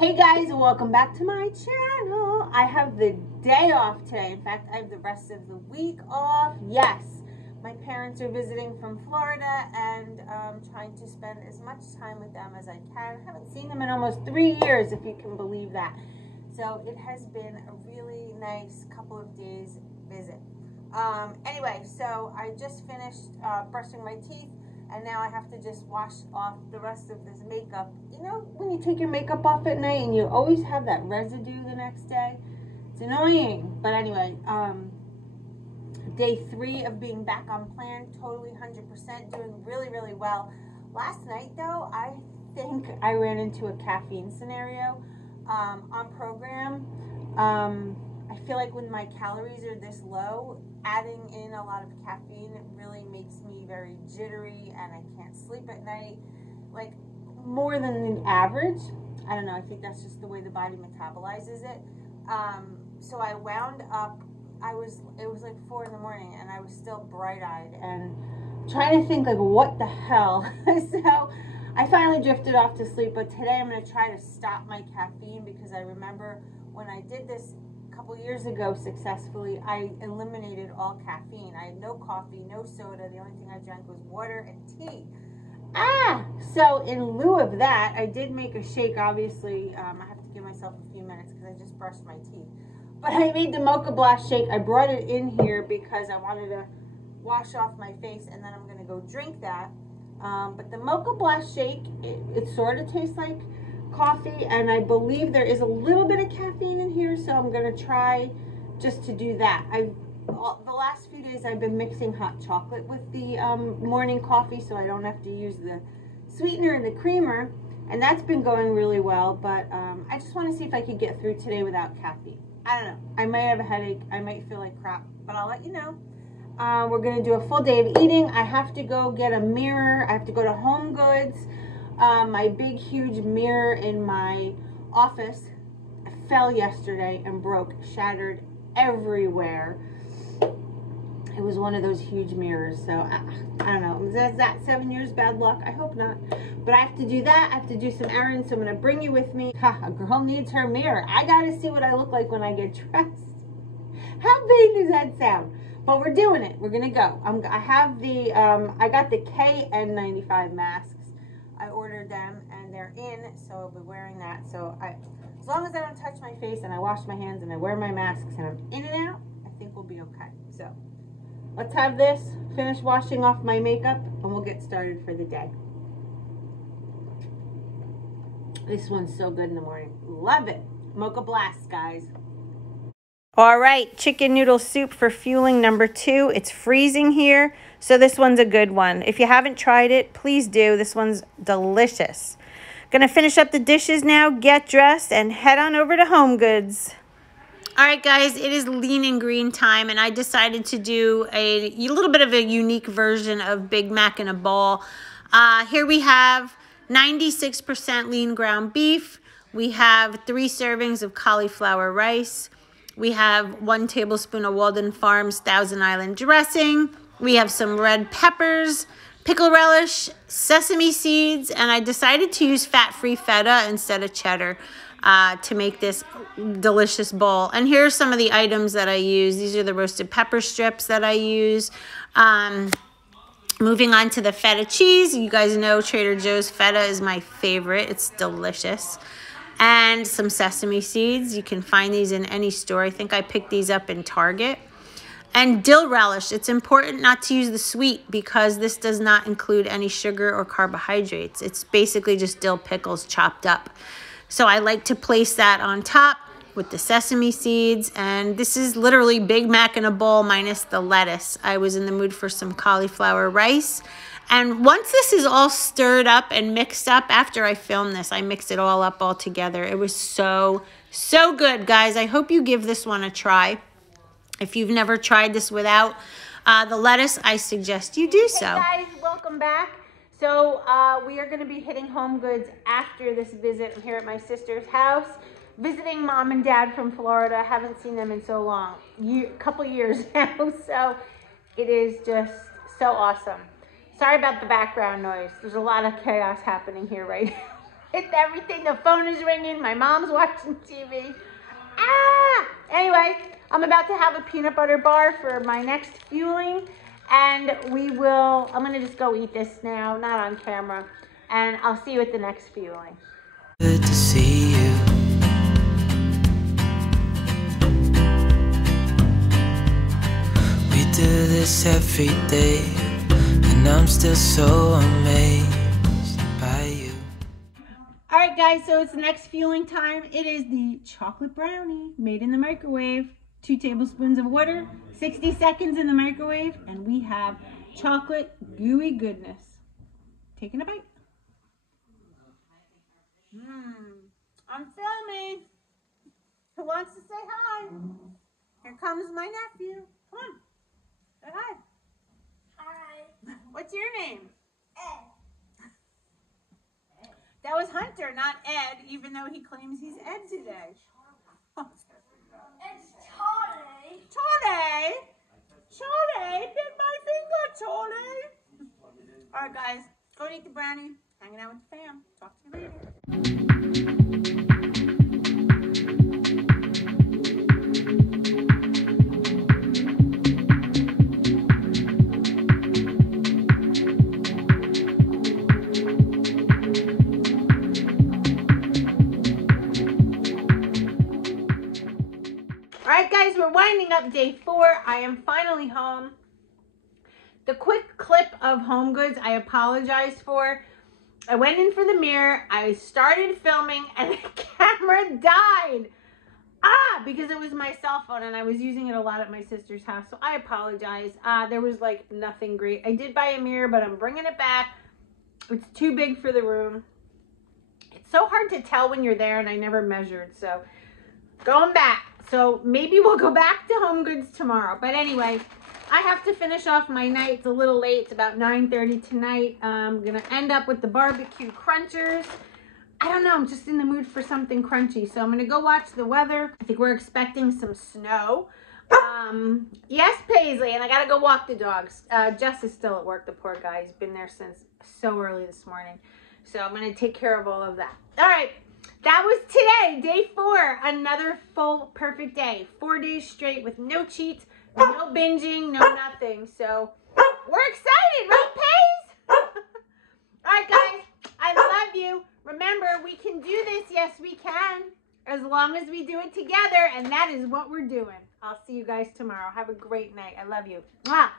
Hey guys, welcome back to my channel. I have the day off today. In fact, I have the rest of the week off. Yes, my parents are visiting from Florida and trying to spend as much time with them as I can. I haven't seen them in almost 3 years, if you can believe that. So it has been a really nice couple of days visit. Anyway, so I just finished brushing my teeth. And now I have to just wash off the rest of this makeup. You know, when you take your makeup off at night and you always have that residue the next day? It's annoying. But anyway, day 3 of being back on plan, totally 100%, doing really, really well. Last night, though, I think I ran into a caffeine scenario on program. I feel like when my calories are this low, adding in a lot of caffeine really makes me very jittery and I can't sleep at night, like more than the average. I don't know, I think that's just the way the body metabolizes it. So I wound up, it was like 4 in the morning and I was still bright-eyed and trying to think like what the hell. So I finally drifted off to sleep, but today I'm going to try to stop my caffeine because I remember when I did this a couple years ago successfully, I eliminated all caffeine. I had no coffee, no soda. The only thing I drank was water and tea. So in lieu of that, I did make a shake. Obviously, I have to give myself a few minutes because I just brushed my teeth. But I made the Mocha Blast shake. I brought it in here because I wanted to wash off my face and then I'm going to go drink that. But the Mocha Blast shake, it sort of tastes like coffee, and I believe there is a little bit of caffeine in here, so I'm going to try just to do that. The last few days I've been mixing hot chocolate with the morning coffee, so I don't have to use the sweetener and the creamer, and that's been going really well, but I just want to see if I could get through today without caffeine. I don't know. I might have a headache. I might feel like crap, but I'll let you know. We're going to do a full day of eating. I have to go get a mirror. I have to go to Home Goods. My big, huge mirror in my office fell yesterday and broke, shattered everywhere. It was one of those huge mirrors, so I don't know. Is that 7 years bad luck? I hope not. But I have to do that. I have to do some errands, so I'm going to bring you with me. A girl needs her mirror. I got to see what I look like when I get dressed. How big does that sound? But we're doing it. We're going to go. I have the, I got the KN95 masks. I ordered them and they're in, so I'll be wearing that. So as long as I don't touch my face and I wash my hands and I wear my masks and I'm in and out, I think we'll be okay. So let's have this, finish washing off my makeup, and we'll get started for the day. This one's so good in the morning. Love it. Mocha Blast, guys. All right, chicken noodle soup for fueling number 2. It's freezing here, so this one's a good one. If you haven't tried it, please do. This one's delicious. Gonna finish up the dishes now, get dressed, and head on over to Home Goods. All right, guys, it is lean and green time, and I decided to do a little bit of a unique version of Big Mac in a bowl. Here we have 96% lean ground beef. We have 3 servings of cauliflower rice. We have 1 tablespoon of Walden Farms Thousand Island dressing. We have some red peppers, pickle relish, sesame seeds, and I decided to use fat-free feta instead of cheddar to make this delicious bowl. And here are some of the items that I use. These are the roasted pepper strips that I use. Moving on to the feta cheese. You guys know Trader Joe's feta is my favorite. It's delicious. And some sesame seeds. You can find these in any store. I think I picked these up in Target. And dill relish. It's important not to use the sweet because this does not include any sugar or carbohydrates. It's basically just dill pickles chopped up. So I like to place that on top with the sesame seeds. And this is literally Big Mac in a bowl minus the lettuce. I was in the mood for some cauliflower rice. And once this is all stirred up and mixed up, after I filmed this, I mixed it all up all together. It was so, so good, guys. I hope you give this one a try. If you've never tried this without the lettuce, I suggest you do so. Hey, guys, welcome back. So we are going to be hitting Home Goods after this visit. I'm here at my sister's house, visiting Mom and Dad from Florida. Haven't seen them in so long, couple years now. So it is just so awesome. Sorry about the background noise. There's a lot of chaos happening here right now. It's everything. The phone is ringing. My mom's watching TV. Ah! Anyway, I'm about to have a peanut butter bar for my next fueling. And I'm going to just go eat this now, not on camera. And I'll see you at the next fueling. Good to see you. We do this every day, and I'm still so amazed by you. All right, guys, so it's the next fueling time. It is the chocolate brownie made in the microwave. 2 tablespoons of water, 60 seconds in the microwave, and we have chocolate gooey goodness. Taking a bite. I'm filming. Who wants to say hi? Here comes my nephew. Come on. Say hi. Hi. What's your name? Ed. That was Hunter, not Ed, even though he claims he's Ed today. It's Charlie. Charlie! Charlie! Bit my finger, Charlie! Alright, guys. Go and eat the brownie. Hanging out with the fam. Talk to you later. Alright guys, we're winding up day 4. I am finally home. The quick clip of Home Goods I apologize for. I went in for the mirror, I started filming, and the camera died. Because it was my cell phone and I was using it a lot at my sister's house, so I apologize. There was like nothing great. I did buy a mirror, but I'm bringing it back. It's too big for the room. It's so hard to tell when you're there, and I never measured, so going back. So maybe we'll go back to Home Goods tomorrow. But anyway, I have to finish off my night. It's a little late. It's about 9:30 tonight. I'm going to end up with the barbecue crunchers. I don't know. I'm just in the mood for something crunchy. So I'm going to go watch the weather. I think we're expecting some snow. Yes, Paisley. And I got to go walk the dogs. Jess is still at work. The poor guy. He's been there since so early this morning. So I'm going to take care of all of that. All right. That was today, day 4. Another full, perfect day. 4 days straight with no cheats, no binging, no nothing. So we're excited, right, Paige? All right, guys, I love you. Remember, we can do this. Yes, we can, as long as we do it together, and that is what we're doing. I'll see you guys tomorrow. Have a great night. I love you. Mwah.